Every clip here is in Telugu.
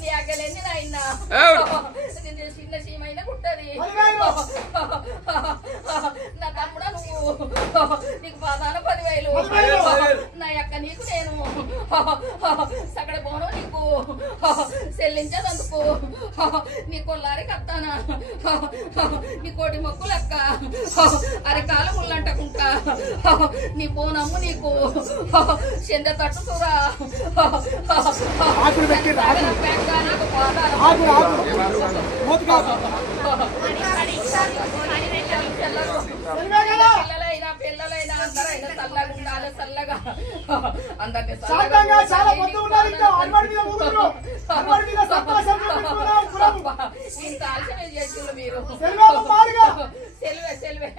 నీ అగ్గలేంది నాయన చిన్న సీమైన కుట్టది నా తమ్ముడా నువ్వు నీకు పాదాన 10,000 నా యొక్క నీకు నేను సగడ పోను నీకు చెల్లించేదందుకు నీ కొల్లారి కత్తానా నీ కోటి మొక్కు లెక్క అరకాల ముళ్ళంటకుంటా నీ పోనమ్ము నీకు చెంద తట్టుకురా పిల్లలైనా అందరైనా చల్లగా ఉండాలి చల్లగా అందరినీ ఇంత ఆలోచన చేసిండు మీరు సెల్వే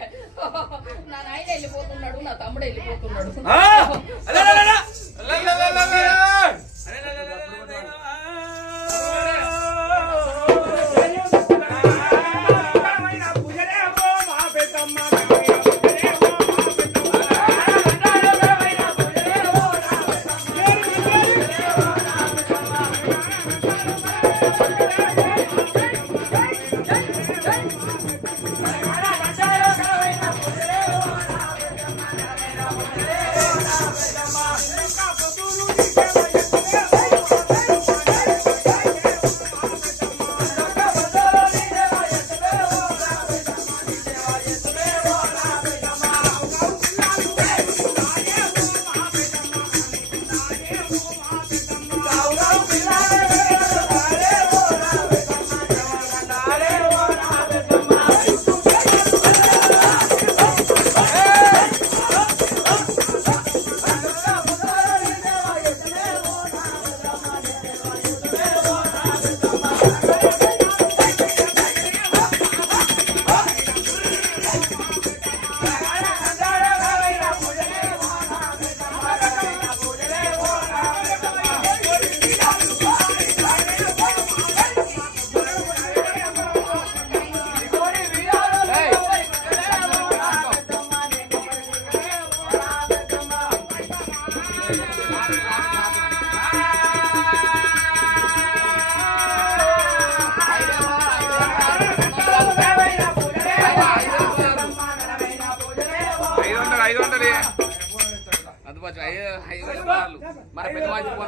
నా నాయన వెళ్ళిపోతున్నాడు నా తమ్ముడు వెళ్ళిపోతున్నాడు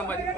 మరి పెద్ద